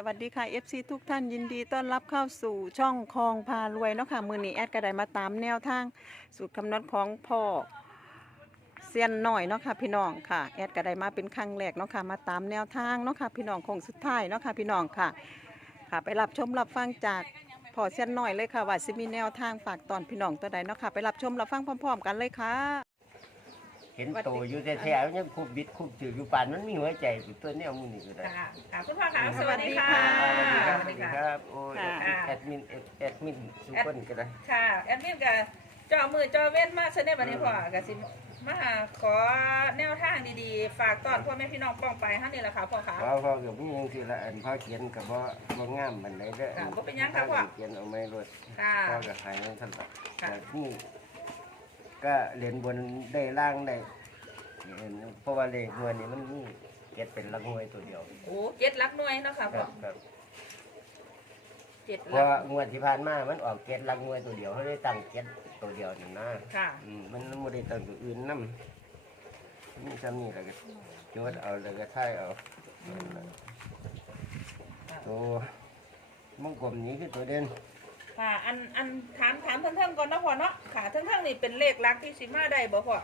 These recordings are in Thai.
สวัสดีค่ะ FC ทุกท่านยินดีต้อนรับเข้าสู่ช่องคลองพารวยเนาะค่ะมือนี้แอดกระไดมาตามแนวทางสูตรคำนวณของพ่อเซียนหน่อยเนาะค่ะพี่น้องค่ะแอดกระไดมาเป็นครั้งแรกเนาะค่ะมาตามแนวทางเนาะค่ะพี่น้องคงสุดท้ายเนาะค่ะพี่น้องค่ะค่ะ ไปรับชมรับฟังจากพ่อเซียนหน่อยเลยค่ะว่าสิมีแนวทางฝากตอนพี่น้องตัวใดเนาะค่ะไปรับชมรับฟังพร้อม ๆ กันเลยค่ะ เห็นโตอยู่แท้ๆยังคุบบิดคุบถืออยู่ปานมันมีหัวใจอยู่ตัวแนวมือนี่ก็ได้ค่ะค่ะคุณพ่อค่ะสสวัวัสสดีดีค่ะค่ะสวัสดีครับสวัสดีครับโอ้ยค่ะแอดมินแอดมินทุกคนก็ได้ค่ะแอดมินกับจอมือจอเว้นมาเสนอบันนี้พ่อกับสิมาขอแนวทางดีๆ ฝากตอนพ่อแม่พี่น้องป้องไปท่านนี่แหละค่ะพ่อค่ะพอพอกับมีหยังสิละอันพ่อเขียนกับบ่บ่งามบันไดเด้อค่ะบ่เป็นหยังครับพ่อเขียนเอาไม้รถค่ะพ่อก็ขายนั่นท่านละค่ะแต่นี่ ก็เหรียญบนได้ล่างได้เห็นเพราะว่าเลขหน่วยนี่มันมีเก็ดเป็นหลักหน่วยตัวเดียวโอ้เจ็ดหลักหน่วยเนาะค่ะคพ่รัอบครับเจ็ดเพหลัราะกงวดที่ผ่านมามันออกเก็ดหลักหน่วยตัวเดียวเขาได้ตั้งเก็ดตัวเดียวนี่นะค่ะ อืมมันไม่ได้ตั้งตัวอื่นนำนี่ซ้ำนี่แล้วก็จดเอาแล้วก็ถ่ายเอาตัวมังกรนี้คือตัวเด่น ค่ะ อัน อัน ถาม ถามเทิงๆก่อนเนาะพ่อเนาะ ค่ะเทิงๆนี่เป็นเลขหลักที่สิมาได้บ่พ่อ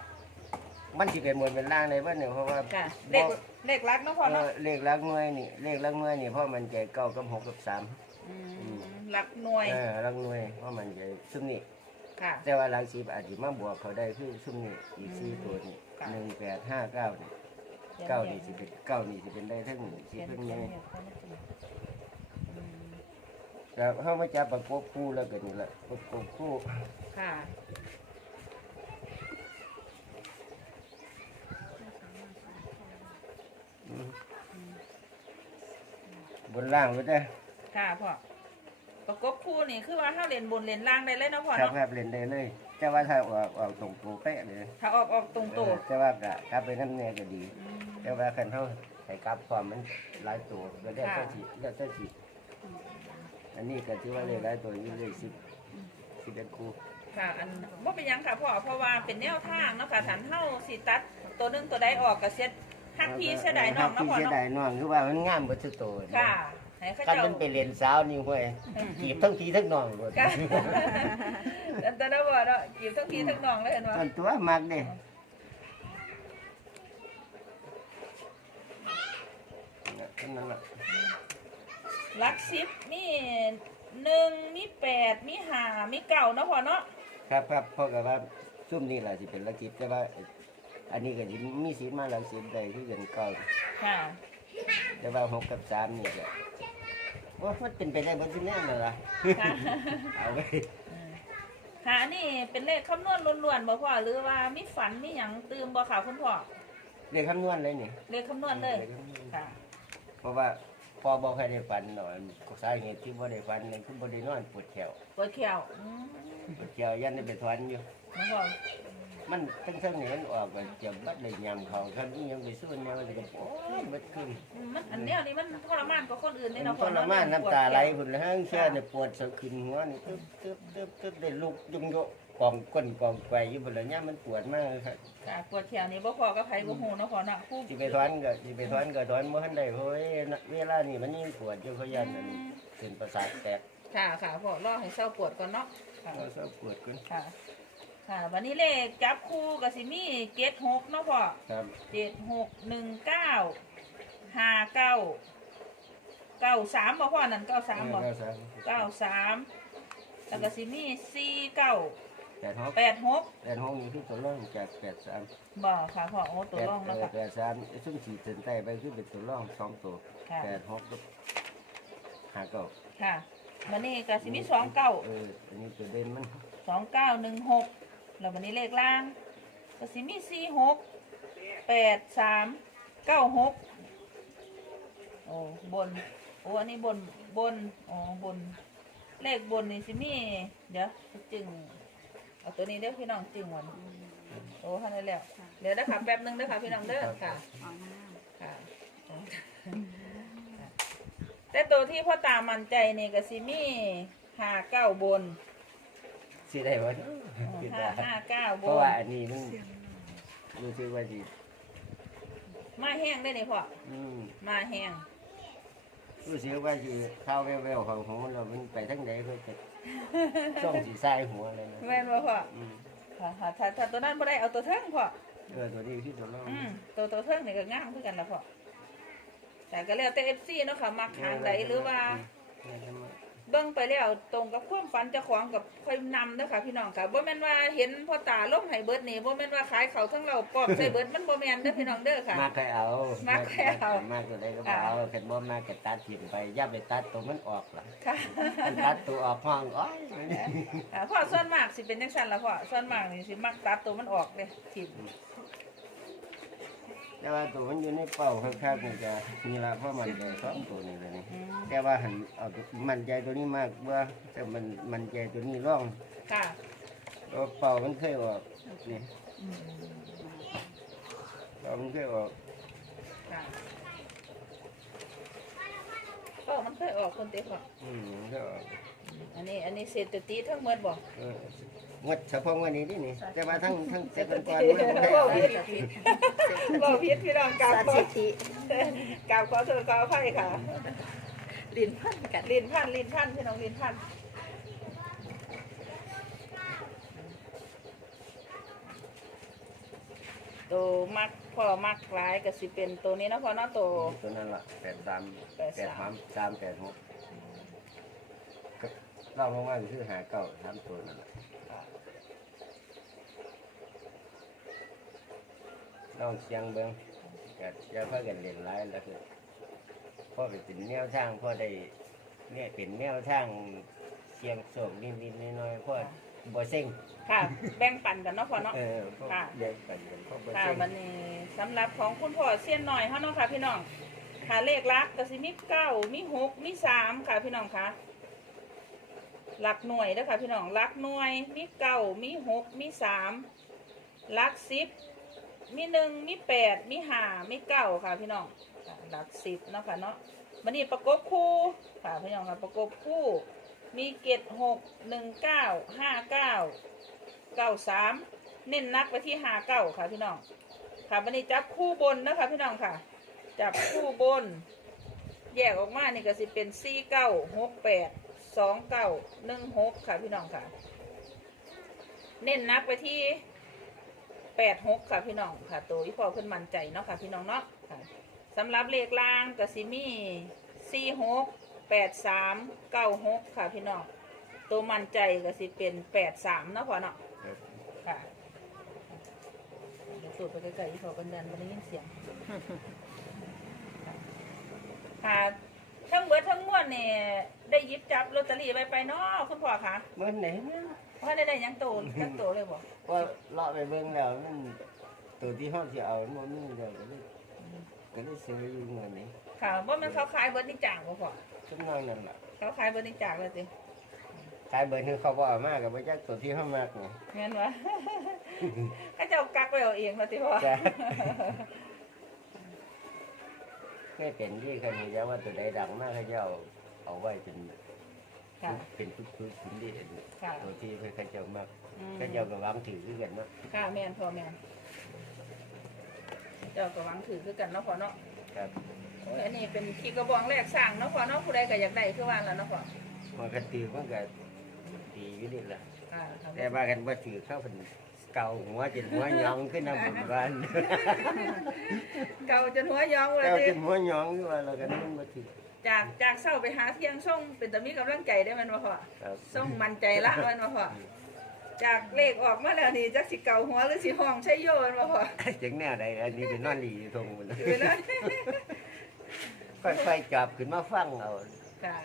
มันสิเป็นหมวดเป็นล่างในบ้านเนี่ยเพราะว่าค่ะ เลข เลขหลักเนาะพ่อเอเนาะอเลขหลักหน่วยนี่เลขหลักหน่วยนี่เพราะมันใจเก้ากับหกกับสามมหลักหน่วย เออหลักหน่วยเพราะมันใจซุ่มนี่ค่ะ แต่ว่าหลักสิบอาจจะมาบวกเขาได้คือซุ่มนี่อีกสี่ตัวนี่ค่ะ หนึ่งแปดห้าเก้านี่เก้านี่สิเป็นเก้านี่สิเป็นได้ทั้งสิเขียนทั้ง เขียน นี้ เขียนอืม แต่เขามาจับประกบคู่แล้วก็นี่แหละประกบคู่ค่ะอืมบนล่างไว้ได้อค่ะพ่อประกบคู่นี่คือว่าถ้าเล่นบนเล่นล่างได้เลยเนาะพ่อครับเนาะครับเล่นได้เลยแต่ว่าถ้าออกออกตรงตัวเป๊ะเลยถ้าออกออกตรงโตเออแต่ว่ากะกลับไปน้ำเนียก็ดีอืมแต่ว่าคันเท่าใส่กลับความมันหลายตัวก็ได้ค่ะแค่สิได้แค่สิ อันนี้ก็ที่ว่าเลยหลายตัวนี่เลยสิบสิบเอ็ดคู่ค่ะ อันว่าเป็นหยังค่ะพ่อเพราะว่าเป็นแนวทางเนาะค่ะถันเท่าสีตัด ตัวหนึงตัวใดออกก็เซ็ตฮักพี่เสียดายน้องฮักเนาะพี่พ่อเสียเนาะดายน้องคือว่ามันงามเบิดสุดโตวค่ะให้เขาคันเจ้า มันไปเรียนสาวนี่ห้วยจีบทั้งพี่ทั้งน้องหมดค่ะอันตอนนั้นพ่อเนาะจีบทั้งพี่ทั้งน้องเลยเห็นว่ามันตัวมักเด้นั่นแหละ ลักซิปมีหนึ่งมีแปดมีห้ามีเก้าเนาะพ่อเนาะครับครับเพราะกับว่าซุ่มนี่แหละสิเป็นลักทิพย์แต่ว่าอันนี้ก็สิมีสิทธิ์มาลักทิพย์ได้ที่เกินเก่าค่ะแต่ว่าหกกับสามนี่แหละว่ามันเป็นไปได้บนที่แน่เลยล่ะค่ะเอาไว้ค่ะอันนี่เป็นเลขคำนวณล้วนๆบ่พ่อหรือว่ามีฝันมีหยังตื่มบ่ค่ะคุณพ่อเรียกคำนวณเลยนี่เลขคำนวณเลยรีกคำนวณค่ะเพราะว่า พอบอกให้ได้ฟันหน่อยสาเหตุที่บ่ได้ฟันนี่คือบ่ได้นอนปวดแขวปวดแขวอืมปวดแขวยันได้ไปทวนอยู่น้องพ่อมันทั้งทั้งนี่มันออกไปเจ็บบัดเลยยำของท่านนี่ยังไปสู้เนี่ยมันจะโอ้ยบัดขึ้นอืมมันอันเนี้ยนี่มันทรมานกว่าคนอื่นมันี่นเนาะทพ่อรเนาะมานน้ำตาไหลปวดพุ่นแล้วห้างเชื่อเนี่ยปวดสะขึ้นหัวนี่ตึ๊บตึ๊บตึ๊บตึ๊บได้ลุกยุงโย กกองก้นกองไกวอยู่บนแล้วเนี่ยมันปวดมากครับแขวค่ะปวดแขวนี่บ่พอกับไผบ่ฮู้เนาะพ่อเนาะคู่สิไปถอนก็สิไปถอนก็ถอนบ่ทันได้เพราะว่าเวลานี่มันยิ่งปวดอยู่เขายันอันเส้นประสาทแตกค่ะค่ะพ่อรอให้เศร้าปวดก่อนเนาะค่ะเราเศร้าปวดกันค่ะ ค่ะ วันนี้เลขจับคู่ก็สิมี76เนาะพ่อครับ7619 59 93บ่พ่อนั่น93บ่เออเก้าสาม93แล้วก็สิมี49 แปดหกแปดหกแปดหกนี่คือตัวร่องจากแปดสามบ่ค่ะพ่อโอ้ตัวร่องแปแล้วดค่ะ แปดสามซึ่งสี่เส้นใต้ไปคือเป็นตัวร่องสองตัวค่ะ แปดหกกับห้าเก้าค่ะวันนี้ก็สิมีสองเก้าเอออันนี้ตัวเด่นมันสองเก้าหนึ่งหกแล้ววันนี้เลขล่างก็สิมีสี่หกแปดสามเก้าหกโอ้บนโอ้อันนี้บนบนอ๋อบนเลขบนนี่สิมีเดี๋ยวจึง เอาตัวนี้เด้อพี่น้องจึงวันโอ้ทำได้แล้ว เดี๋ยวนะคะแป๊บหนึงเด้อค่ะพี่น้องเด้อค่ะค่ะแต่ตัวที่พ่อตามั่นใจนี่ก็สิมีห้าเก้าบนสิได้วะห้าห้าเก้าบเพราะนว่าอันนี้มันรู้สึกว่าดีมาแห้งได้นี่พ่ออืมมาแห้งรู้สึกว่าสิข้าวแววๆของของมันเรามันไปทั้งไหนเพื่อจะ ส่องสีใส่หัวเลยนะแม่นบ่พ่ออืมค่ะค่ะถ้าถ้าตัวนั้นบ่ได้เอาตัวเทิงพ่อเออตัวนี้ที่ตัวน้องอืมตัวตัวเทิงนี่ก็งามคือกันละพ่อแต่ก็แล้วแต่ FC เนาะค่ะมักทางใดหรือว่า เบิ่งไปแล้วตรงกับความฝันเจ้าของกับค่อยนำเด้อค่ะพี่น้องค่ะบ่แม่นว่าเห็นพ่อตาลงให้เบิดนี่บ่แม่นว่าขายเขาวทั้งเราปอบใส่เบิดมันบ่แม่นเด้อพี่น้องเด้อค่ะ มากใครเอามากใครเอา มากตัวใดก็บ่เอาเข็นบ่มากก็ตัดถิ่มไปอย่าไปตัดตัวมันออกล่ะค่ะมันตัดตัวออกห้องอ้อยค่ะพ่อส่วนมากสิเป็นจังซั่นล่ะพ่อส่วนมากนี่สิมักตัดตัวมันออกเด้ทิ่ม แต่ว่าตัวมันอยู่ในเป้าข้างๆนี่ก็นี่ละเพราะมันใจสองตัวนี่เลยนี่อืมแต่ว่าหันเอาตัวมันใจตัวนี้มากว่าแต่มันมันใจตัวนี้ร่องค่ะ ตัวเป่ามันเคยออกนี่อืมเป่ามันเคยออกค่ะก็มันเคยออกคนเตะพ่ออืมมันเคยออกอันนี้อันนี้เศรษฐตีทั้งหมดบ่เออ งวดเฉพาะงวันนี้นี่นี่แต่ว่าทั้งทั้งเจ็ดก่อนเอมันอไม่บ่ได้ผิดบ่ผิดพี่น้องกราบขอสถิติกราบขอโทษขออภัยค่ะ ลิ้นพันกันลิ้นพันลิ้นพันพี่น้องลิ้นพันตัวมักพ่อมักหลายก็สิเป็นตัวนี้เนาะพ่อเนาะตัวตัวนั้นล่ะแปดสามแปดแปสามดสามสามแปดหกก็เล่าลงมาคือหาเก้าสามตัวนั่นแหละ ลองเสียงเบิ้งก็จะเพื่อกันเรียนร้ายแล้วคือพ่อไปเป็นแนวทางพ่อได้เนี่ยเป็นแนวทางเสียงโศกนิดๆน้อยๆพ่อบ่เซ็งค่ะ แบ่งปันกันเนาะพ่อเนาะ เออพ่อค่ะเลี้ยงกันกันพ่อบ่ค่ะเซ็งวันนี้สำหรับของคุณพ่อเสี้ยนหน่อยเฮาเนาะค่ะพี่น้องค่ะเลขลักก็สิมีเก้ามีหกมีสามค่ะพี่น้องค่ะหลักหน่วยเด้อค่ะพี่น้องหลักหน่วยมีเก้ามีหกมีสามหลักสิบ มีหนึ่งมีแปดมีห้ามีเก้าค่ะพี่น้องหลักสิบเนาะค่ะเนาะวันนี้ประกบคู่ค่ะพี่น้องค่ะประกบคู่ มีเกตหกหนึ่งเก้าห้าเก้าเก้าสามเน้นนักไปที่ห้าเก้าค่ะพี่น้องค่ะวันนี้จับคู่บนนะคะพี่น้องค่ะ จับคู่บน แยกออกมานี่ก็สิเป็นสี่เก้าหกแปดสองเก้าหนึ่งหกค่ะพี่น้องค่ะ เน้นนักไปที่ แปดหกค่ะพี่น้องค่ะตัวที่พอขึ้นมั่นใจเนาะค่ะพี่น้องเนาะค่ะสำหรับเลขล่างก็สิมี่สี่หกแปดสามเก้าหกค่ะพี่น้องตัวมั่นใจก็สิเป็นแปดสามเนาะพอเนาะค่ะเดี๋ยวสูดไปไกลๆอีกพอกันเดินไม่ได้ยินเสียงค่ะทั้งเบิดทั้ง วลเนี่ยได้หยิบจับลอตเตอรี่ไปไปเนาะคุณพ่อคะเมื่อไหนเนี่ยว่าได้ได้หยังโตยังโตเลยบอกว่าเลาะไปเบิ่งแล้วมันตัวที่ห้องที่เอามันมีเดียวก็เลยก็เลยซื้ออยู่เงินนี้ค่ะว่ามันเขาขายเบิดนี่จ่างบ่พ่อชุดนอนนั่นแหละเขาขายเบิดนี่จ่างเลยสิขายเบอร์หนึงเขาบอกมากกับว่าจักตัวที่ห้องมากไงเงี้ยวะ เขาจะเอากักไปเอาเองมาติพ่อ จ้ะ ไม่เป็นที่คันนี้แล้วว่าตัวใดดังมากเขาจะเอาเอาไว้เป็นค่ะ เป็นทุกๆชิ้นที่ค่ะตัวที่เพื่อเขาจะมากอืมเขาจะเอาไปวางถือคือกันเนาะค่ะแม่นพ่อแม่นเจ้าก็หวังถือคือกันเนาะพ่อเนาะครับโอ้ยอันนี้เป็นที่กระบองแรกสร้างเนาะพ่อเนาะผู้ใดก็อยากได้คือว่าแล้วเนาะพ่อมันก็ตีมันก็ตีอยู่นี่แหละค่ะค่ะแต่ว่ากันว่าถือเข้าเป็น เก่าหัวจนหัวยองขึ้นมาบนบ้านเก่าจนหัวยองเลยเก่าติจนหัวยองขึ้นมาแล้วกันมันมาถือจากจากเศร้าไปหาเที่ยงส่งเป็นแต่มีกำลังใจได้แมันบ่พ่อครับส่งมันใจละแมันบ่พ่อจากเลขออกมาแล้วนี่จักสิเก่าหัวหรือสิห้องใช้โยแมันบ่พ่อจังแนวใดอันนี้เป็นนอนหลีอยู่ตรงมันอยู่เลยค่อยๆจับขึ้นมาฟังเอาค่ะ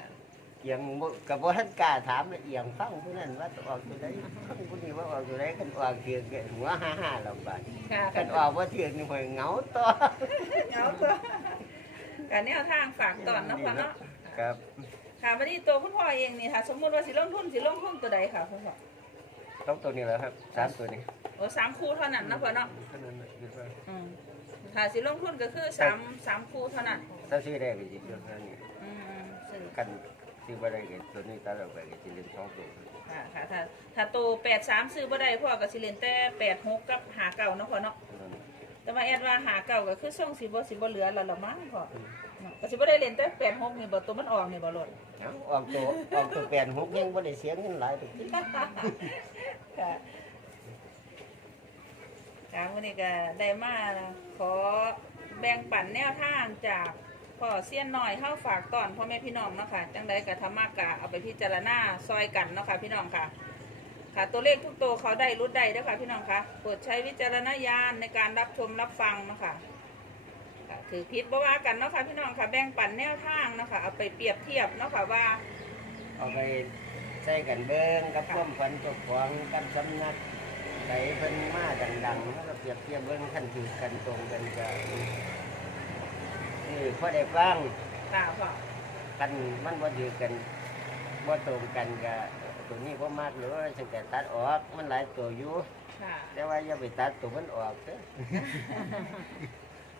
เอียงบ่กับว่าท่านกล้าถามละเอียงฟังผู้นั้นว่าจะออกตัวใดฟังผู้นี้ว่าออกตัวใดกันออกเทียงกันหัวห้าห้าลำบากค่ะกันออกว่าเทียงนี่หอยเหงาต่อเอาตัวการแนวทางฝากตอนเนาะพ่อเนาะครับค่ะวันนี้ตัวคุณพ่อเองนี่ค่ะสมมุติว่าสิลงทุนสิลงทุนตัวใดค่ะคุณพ่อต้องตัวนี้แหล้วครับสามตัวนี้โอ้สามคู่เท่านั้นเนาะพ่อเนาะเท่านั้นน่ะคิดว่าอืมค่ะสิลงทุนก็คือสามสามคู่เท่านั้นถ้าซื้อได้ก็จะซื้อเท่านี้อืมซื้อกัน ซื้อบ่ได้ก็ตัวนี้ตัดออกไปก็จะเล่นสองตัวค่ะค่ะถ้าถ้าโตแปดสามซื้อบ่ได้พ่อก็สิเล่นแต่แปดหกกับหาเก่าเนาะพ่อเนาะเท่านั้นแต่ว่าแอดว่าหาเก่าก็คือส่งสิบ่สิบ่เหลือแล้วละมั้งพ่อเนาะก็สิบ่ได้เล่นแต่แปดหกนี่บ่ตัวมันออกนี่บ่หล่นเอาออกตัวออกตัวแปดหกยังบ่ได้เสียเงินหลายดอกติค่ะค่ะวันนี้ก็ได้มาขอแบ่งปันแนวทางจาก พ่อเสี้ยนหน่อยเข้าฝากตอนพ่อแม่พี่น้องเนาะค่ะจังใดก็ธรรมากะเอาไปพิจารณาซอยกันเนาะค่ะพี่น้องค่ะ ค่ะตัวเลขทุกตัวเขาได้รุดได้เด้อค่ะพี่น้องค่ะโปรดใช้วิจารณญาณในการรับชมรับฟังเนาะค่ะค่ะถือพิษบ่ว่ากันเนาะค่ะพี่น้องค่ะแบ่งปันแนวทางเนาะค่ะเอาไปเปรียบเทียบเนาะค่ะว่า เอาไปใส่กันเบิ่งกับความฝันเจ้าของกับสำนักไหนเพิ่นมาดังๆมันก็เปรียบเทียบเบิ่งคันถือกันตรงกันก็ นี่พอได้ฟังตาพ่อกันมันบ่ถือกันบ่ตรงกันก็ตัวนี้บ่มากหรือว่าฉันจะตัดออกมันหลายตัวอยู่ค่ะแต่ว่าอย่าไปตัดตัวมันออกเด้อ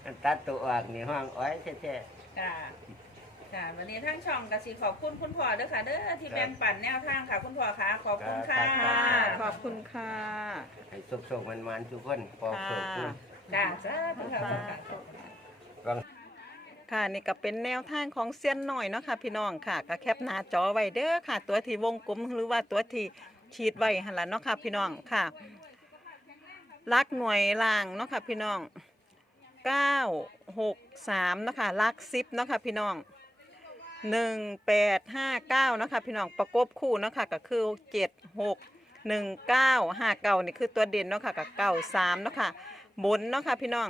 อันตัดตัวออกนี่ห้องอ้อยแท้ค่ะค่ะวันนี้ทั้งช่องกสิขอบคุณคุณพ่อเด้อค่ะ เด้อที่แบ่งปันแนวทางค่ะ คุณพ่อค่ะขอบคุณค่ะค่ะ ขอบคุณค่ะ ๆให้สุขๆมันๆทุกคนปอกโศกคุณจ้าจ้าคุณ ค่ะคุณค่ะฟัง ค่ะนี่ก็เป็นแนวทางของเซียนหน่อยเนาะค่ะพี่น้องค่ะก็แคปหน้าจอไว้เด้อค่ะ ตัวที่วงกลมหรือว่าตัวที่ฉีดไว้หันละเนาะค่ะพี่น้องค่ะลักหน่วยล่างเนาะค่ะพี่น้องเก้าหกสามเนาะค่ะลักซิปเนาะค่ะพี่น้องหนึ่งแปดห้าเก้าเนาะค่ะพี่น้องประกบคู่เนาะค่ะก็คือเจ็ดหกหนึ่งเก้าห้าเก้านี่คือตัวเด่นเนาะค่ะกับเก้าสามเนาะค่ะบนเนาะค่ะพี่น้อง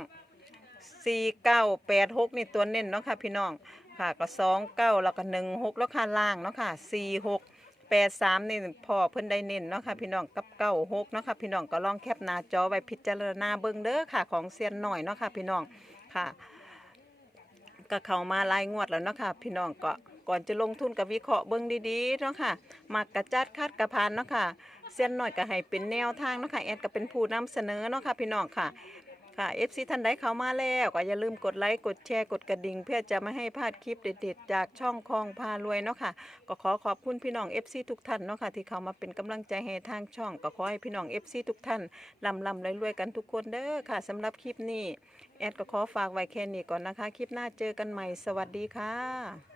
สี่เก้าแปดหกนี่ตัวเน้นเนาะค่ะพี่น้องค่ะก็สองเก้าแล้วก็หนึ่งหกแล้วค่ะล่างเนาะค่ะสี่หกแปดสามนี่พ่อเพิ่นได้เน้นเนาะค่ะพี่น้องกับเก้าหกเนาะค่ะพี่น้องก็ลองแคปหน้าจอไว้พิจารณาเบิ่งเด้อค่ะของเซียนหน่อยเนาะค่ะพี่น้องค่ะก็เข้ามารายงวดแล้วเนาะค่ะพี่น้องก็ก่อนจะลงทุนกับวิเคราะห์เบิ่งดีๆเนาะค่ะมักกระจัดคัดกระพานเนาะค่ะเซียนหน่อยก็ให้เป็นแนวทางเนาะค่ะแอดก็เป็นผู้นำเสนอเนาะค่ะพี่น้องค่ะ ค่ะ FC ท่านใดเข้ามาแล้วก็อย่าลืมกดไลค์กดแชร์กดกระดิ่งเพื่อจะไม่ให้พลาดคลิปเด็ดๆจากช่องคลองพารวยเนาะค่ะก็ขอขอบคุณพี่น้อง FC ทุกท่านเนาะค่ะที่เข้ามาเป็นกำลังใจให้ทางช่อง ก็ขอให้พี่น้อง FC ทุกท่านลำลำรวยๆกันทุกคนเด้อค่ะสำหรับคลิปนี้แอดก็ขอฝากไว้แค่นี้ก่อนนะคะ คลิปหน้าเจอกันใหม่สวัสดีค่ะ